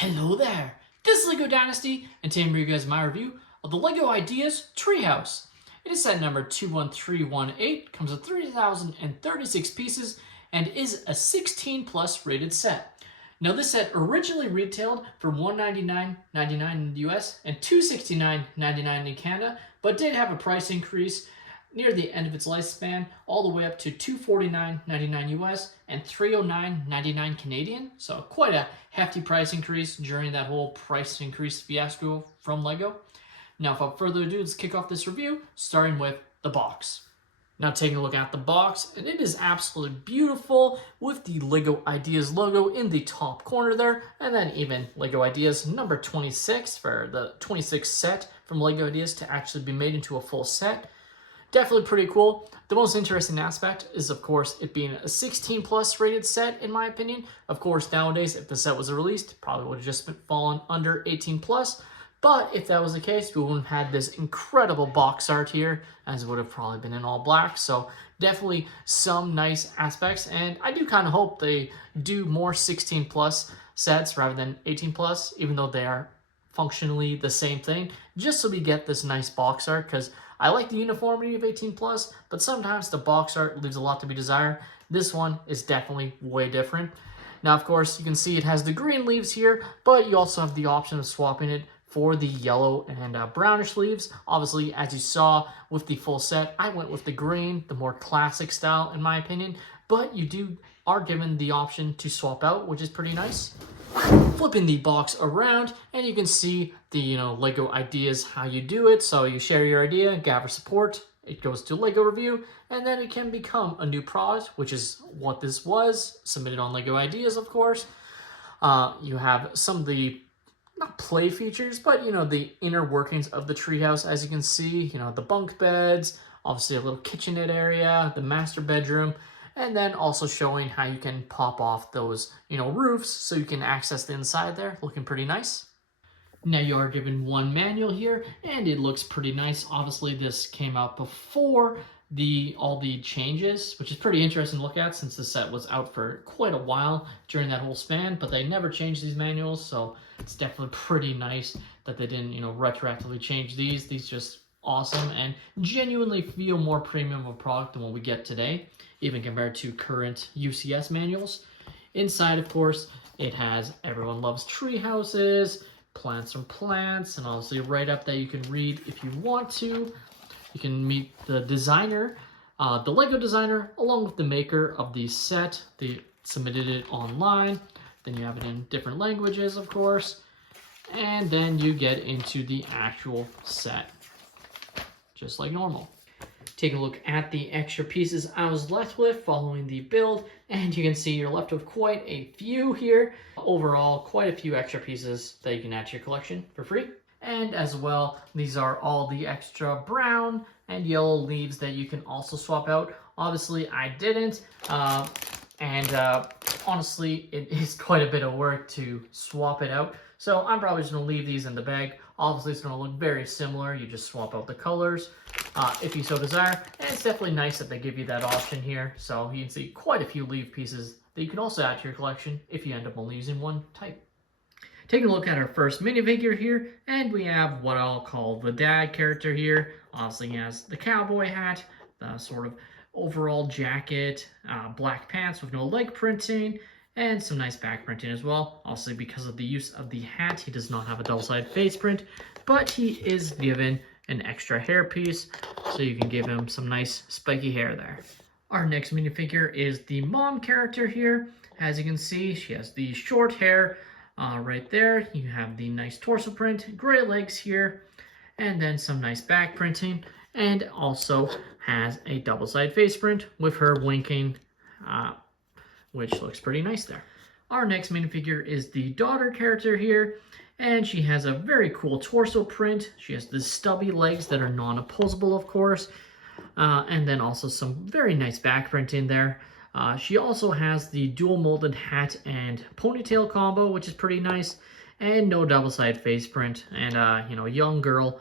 Hello there! This is LEGO Dynasty, and today I'm bringing you guys my review of the LEGO Ideas Treehouse. It is set number 21318, comes with 3,036 pieces, and is a 16 plus rated set. Now this set originally retailed for $199.99 in the US and $269.99 in Canada, but did have a price increase near the end of its lifespan, all the way up to $249.99 US and $309.99 Canadian. So quite a hefty price increase during that whole price increase fiasco from LEGO. Now without further ado, let's kick off this review, starting with the box. Now taking a look at the box, and it is absolutely beautiful with the LEGO Ideas logo in the top corner there, and then even LEGO Ideas number 26 for the 26 set from LEGO Ideas to actually be made into a full set. Definitely pretty cool. The most interesting aspect is, of course, it being a 16 plus rated set, in my opinion. Of course, nowadays, if the set was released, probably would have just been fallen under 18 plus. But if that was the case, we wouldn't have had this incredible box art here, as it would have probably been in all black. So definitely some nice aspects. And I do kind of hope they do more 16 plus sets rather than 18 plus, even though they are functionally the same thing, just so we get this nice box art, because I like the uniformity of 18 plus, but sometimes the box art leaves a lot to be desired. This one is definitely way different. Now, of course, you can see it has the green leaves here, but you also have the option of swapping it for the yellow and brownish leaves. Obviously, as you saw with the full set, I went with the green, the more classic style in my opinion, but you are given the option to swap out, which is pretty nice. Flipping the box around, and you can see the LEGO Ideas, how you do it. So you share your idea, gather support, it goes to LEGO review, and then it can become a new product, which is what this was, submitted on LEGO Ideas, of course. You have some of the, not play features, but the inner workings of the treehouse, as you can see, the bunk beds, obviously a little kitchenette area, the master bedroom, and then also showing how you can pop off those, roofs so you can access the inside there, looking pretty nice. Now you are given one manual here, and it looks pretty nice. Obviously, this came out before all the changes, which is pretty interesting to look at since the set was out for quite a while during that whole span, but they never changed these manuals, so it's definitely pretty nice that they didn't, retroactively change these. These just awesome and genuinely feel more premium of a product than what we get today, even compared to current UCS manuals. Inside, of course, it has Everyone Loves Tree Houses, Plants from Plants, and obviously right up that you can read if you want to. You can meet the designer, the LEGO designer, along with the maker of the set. They submitted it online. Then you have it in different languages, of course. And then you get into the actual set, just like normal. Take a look at the extra pieces I was left with following the build, and you can see you're left with quite a few here. Overall, quite a few extra pieces that you can add to your collection for free. And as well, these are all the extra brown and yellow leaves that you can also swap out. Obviously, I didn't, honestly, it is quite a bit of work to swap it out. So I'm probably just going to leave these in the bag. Obviously, it's going to look very similar. You just swap out the colors if you so desire. And it's definitely nice that they give you that option here. So you can see quite a few leaf pieces that you can also add to your collection if you end up only using one type. Taking a look at our first minifigure here, and we have what I'll call the dad character here. Obviously, he has the cowboy hat, the sort of overall jacket, black pants with no leg printing, and some nice back printing as well. Also, because of the use of the hat, he does not have a double-sided face print, but he is given an extra hair piece, so you can give him some nice spiky hair there. Our next minifigure is the mom character here. As you can see, she has the short hair right there. You have the nice torso print, gray legs here, and then some nice back printing, and also has a double-sided face print with her winking, which looks pretty nice there. Our next minifigure is the daughter character here, and she has a very cool torso print. She has the stubby legs that are non-opposable, of course, and then also some very nice back printing there. She also has the dual molded hat and ponytail combo, which is pretty nice, and no double-sided face print, and young girl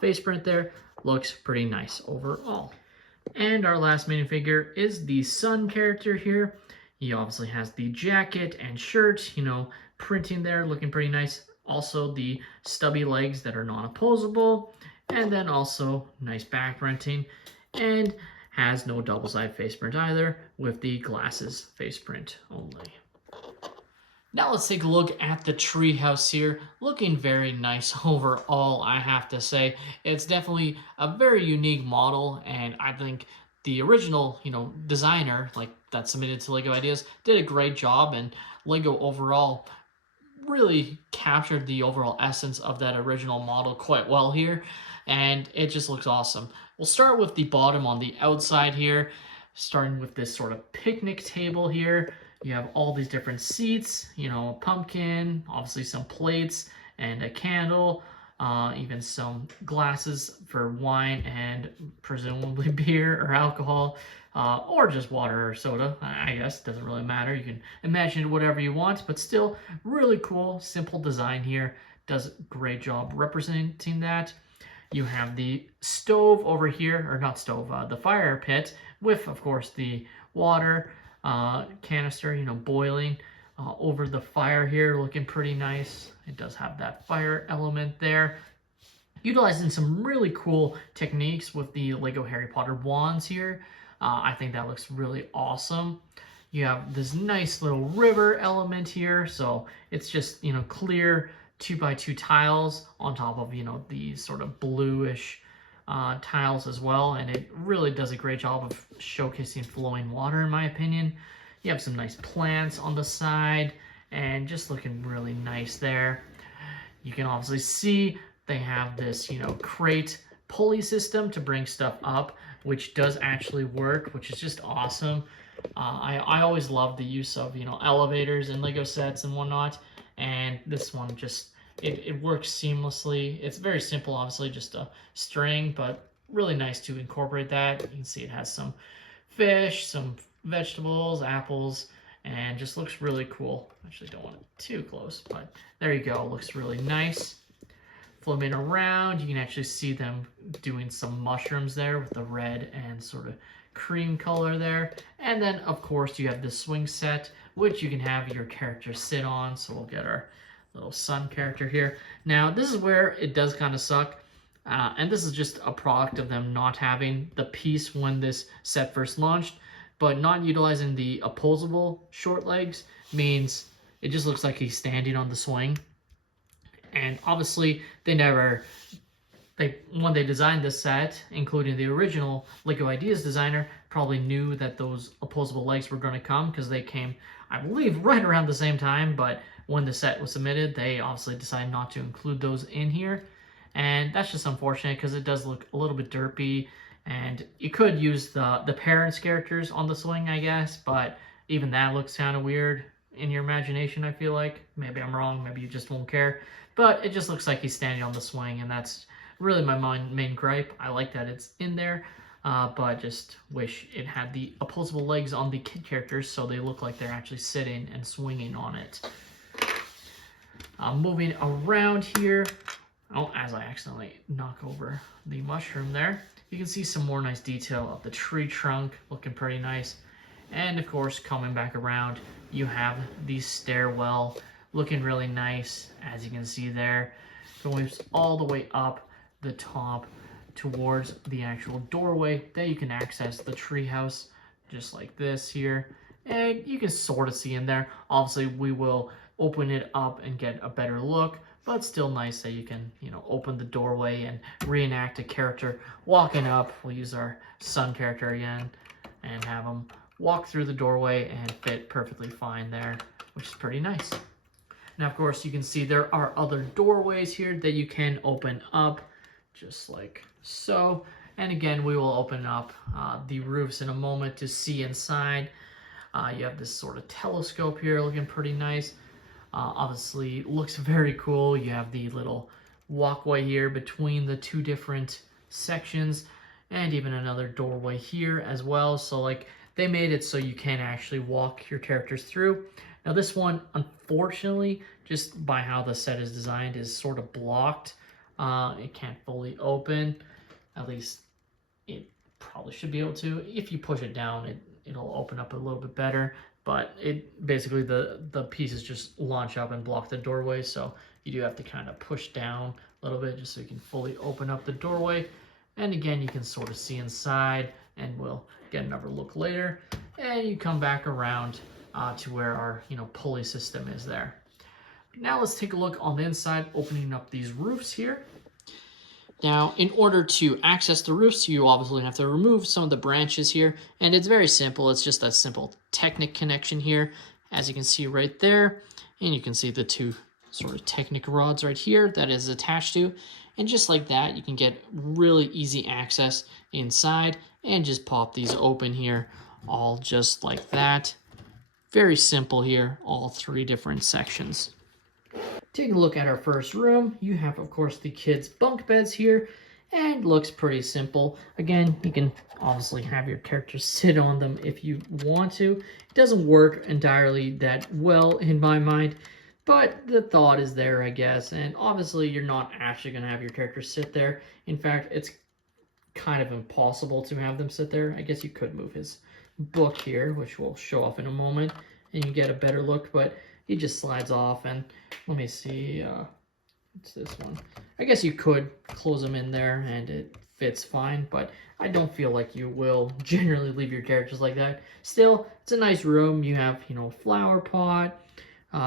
face print there. Looks pretty nice overall. And our last minifigure is the son character here. He obviously has the jacket and shirt, printing there, looking pretty nice. Also the stubby legs that are non-opposable, and then also nice back printing, and has no double-side face print either, with the glasses face print only. Now let's take a look at the treehouse here. Looking very nice overall, I have to say. It's definitely a very unique model, and I think the original, designer like that submitted to Lego Ideas did a great job, and Lego overall really captured the overall essence of that original model quite well here, and it just looks awesome. We'll start with the bottom on the outside here, starting with this sort of picnic table here. You have all these different seats, a pumpkin, obviously some plates and a candle, even some glasses for wine and presumably beer or alcohol, or just water or soda, I guess. Doesn't really matter. You can imagine whatever you want, but still really cool, simple design here. Does a great job representing that. You have the stove over here, or not stove, the fire pit with, of course, the water canister, boiling over the fire here, looking pretty nice. It does have that fire element there. Utilizing some really cool techniques with the Lego Harry Potter wands here. I think that looks really awesome. You have this nice little river element here, so it's just, clear 2x2 tiles on top of, these sort of bluish tiles as well, and it really does a great job of showcasing flowing water, in my opinion. You have some nice plants on the side, and just looking really nice there. You can obviously see they have this, crate pulley system to bring stuff up, which does actually work, which is just awesome. I always love the use of, elevators and Lego sets and whatnot, and this one just, it works seamlessly. It's very simple, obviously, just a string, but really nice to incorporate that. You can see it has some fish, some vegetables, apples, and just looks really cool. Actually, don't want it too close, but there you go. Looks really nice. Flipping around, you can actually see them doing some mushrooms there with the red and sort of cream color there. And then, of course, you have the swing set, which you can have your character sit on. So we'll get our little sun character here. Now, this is where it does kind of suck. And this is just a product of them not having the piece when this set first launched, but not utilizing the opposable short legs means it just looks like he's standing on the swing. And obviously, when they designed this set, including the original Lego Ideas designer, probably knew that those opposable legs were going to come, because they came, I believe, right around the same time, but when the set was submitted, they obviously decided not to include those in here. And that's just unfortunate, because it does look a little bit derpy, and you could use the parents' characters on the swing, I guess, but even that looks kind of weird in your imagination, I feel like. Maybe I'm wrong, maybe you just won't care. But it just looks like he's standing on the swing, and that's really my main gripe. I like that it's in there, but I just wish it had the opposable legs on the kid characters so they look like they're actually sitting and swinging on it. Moving around here, as I accidentally knock over the mushroom there, you can see some more nice detail of the tree trunk, looking pretty nice. And of course, coming back around, you have the stairwell, looking really nice, as you can see there, going all the way up the top towards the actual doorway that you can access the treehouse, just like this here. And you can sort of see in there. Obviously, we will open it up and get a better look, but still nice that you can, open the doorway and reenact a character walking up. We'll use our sun character again and have him walk through the doorway and fit perfectly fine there, which is pretty nice. Now, of course, you can see there are other doorways here that you can open up, just like so. And again, we will open up the roofs in a moment to see inside. You have this sort of telescope here looking pretty nice. Obviously, looks very cool. You have the little walkway here between the two different sections, and even another doorway here as well. So, like, they made it so you can actually walk your characters through. Now, this one, unfortunately, just by how the set is designed, is sort of blocked. It can't fully open. At least it probably should be able to. If you push it down, it'll open up a little bit better. but it basically the pieces just launch up and block the doorway, so you do have to kind of push down a little bit just so you can fully open up the doorway. And again, you can sort of see inside, and we'll get another look later. And you come back around to where our pulley system is there. Now let's take a look on the inside, opening up these roofs here. Now, in order to access the roofs, you obviously have to remove some of the branches here, and it's very simple. It's just a simple Technic connection here, as you can see right there, and you can see the two sort of Technic rods right here that is attached to, and just like that, you can get really easy access inside and just pop these open here, all just like that. Very simple here, all three different sections. Taking a look at our first room, you have, of course, the kids' bunk beds here, and looks pretty simple. Again, you can obviously have your characters sit on them if you want to. It doesn't work entirely that well in my mind, but the thought is there, I guess, and obviously you're not actually going to have your characters sit there. In fact, it's kind of impossible to have them sit there. I guess you could move his book here, which we'll show off in a moment, and you get a better look, but he just slides off. And let me see, it's this one. I guess you could close them in there and it fits fine, but I don't feel like you will generally leave your characters like that. Still, it's a nice room. You have, flower pot,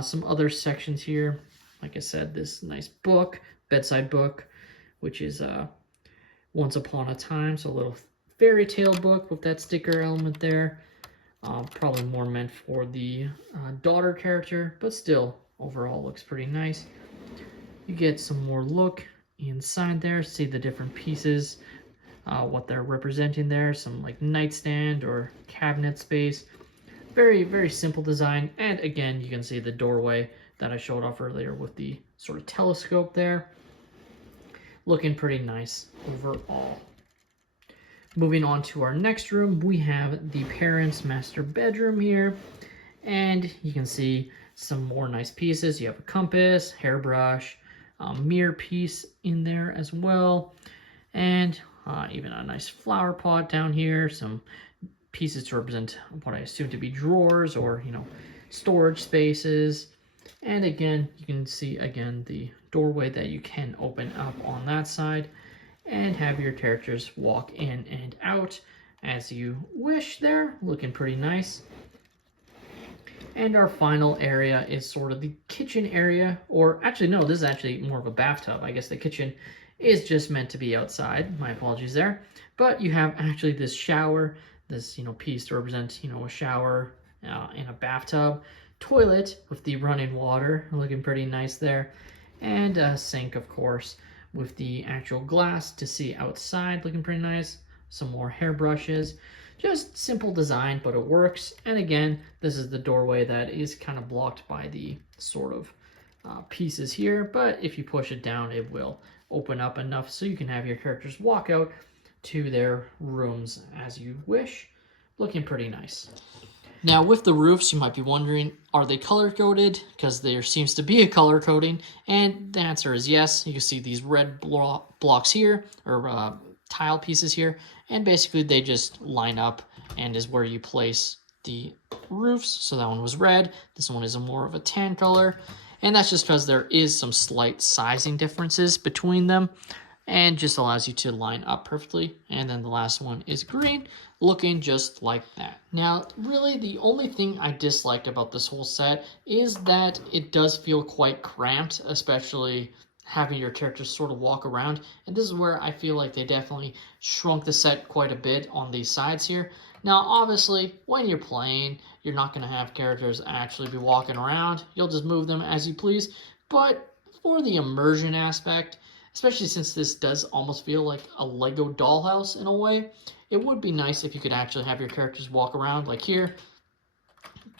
some other sections here. Like I said, this nice book, bedside book, which is Once Upon a Time, so a little fairy tale book with that sticker element there. Probably more meant for the daughter character, but still, overall looks pretty nice. You get some more look inside there, see the different pieces, what they're representing there, some like nightstand or cabinet space. Very, very simple design, and again, you can see the doorway that I showed off earlier with the sort of telescope there. Looking pretty nice overall. Moving on to our next room, we have the parents' master bedroom here, and you can see some more nice pieces. You have a compass, hairbrush, mirror piece in there as well, and even a nice flower pot down here, some pieces to represent what I assume to be drawers or, storage spaces. And again, you can see again the doorway that you can open up on that side and have your characters walk in and out as you wish there, looking pretty nice. And our final area is sort of the kitchen area, or actually no, this is actually more of a bathtub. I guess the kitchen is just meant to be outside. My apologies there. But you have actually this shower, this piece to represent a shower in a bathtub, toilet with the running water, looking pretty nice there, and a sink, of course, with the actual glass to see outside, looking pretty nice. Some more hairbrushes. Just simple design, but it works. And again, this is the doorway that is kind of blocked by the sort of pieces here, but if you push it down, it will open up enough so you can have your characters walk out to their rooms as you wish. Looking pretty nice. Now, with the roofs, you might be wondering, are they color-coded? Because there seems to be a color coding, and the answer is yes. You can see these red blocks here, or tile pieces here, and basically they just line up and is where you place the roofs. So that one was red, this one is more of a tan color, and that's just because there is some slight sizing differences between them, and just allows you to line up perfectly. And then the last one is green, looking just like that. Now, really the only thing I disliked about this whole set is that it does feel quite cramped, especially having your characters sort of walk around. And this is where I feel like they definitely shrunk the set quite a bit on these sides here. Now, obviously, when you're playing, you're not going to have characters actually be walking around. You'll just move them as you please. But for the immersion aspect, especially since this does almost feel like a Lego dollhouse in a way, it would be nice if you could actually have your characters walk around. Like here,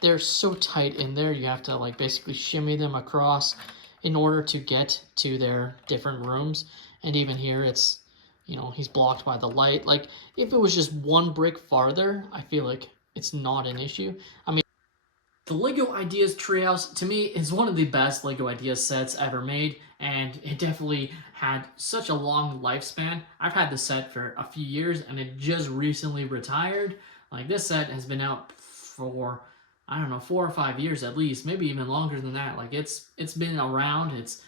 they're so tight in there, you have to like basically shimmy them across in order to get to their different rooms. And even here, it's, he's blocked by the light. Like, if it was just one brick farther, I feel like it's not an issue. I mean, the LEGO Ideas Treehouse, to me, is one of the best LEGO Ideas sets ever made, and it definitely had such a long lifespan. I've had the set for a few years, and it just recently retired. Like, this set has been out for I don't know, 4 or 5 years at least, maybe even longer than that. Like it's been around. It's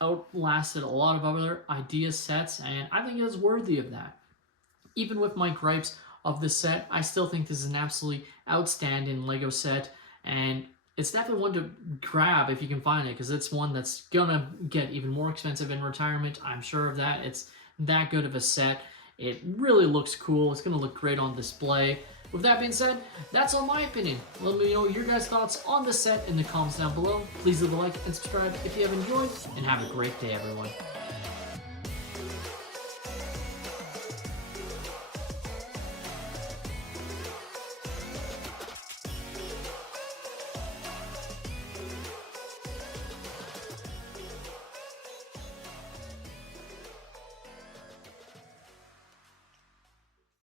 outlasted a lot of other idea sets, and I think it's worthy of that. Even with my gripes of this set, I still think this is an absolutely outstanding Lego set, and it's definitely one to grab if you can find it, because it's one that's gonna get even more expensive in retirement. I'm sure of that. It's that good of a set. It really looks cool. It's gonna look great on display. With that being said, that's all my opinion. Let me know your guys' thoughts on the set in the comments down below. Please leave a like and subscribe if you have enjoyed, and have a great day, everyone.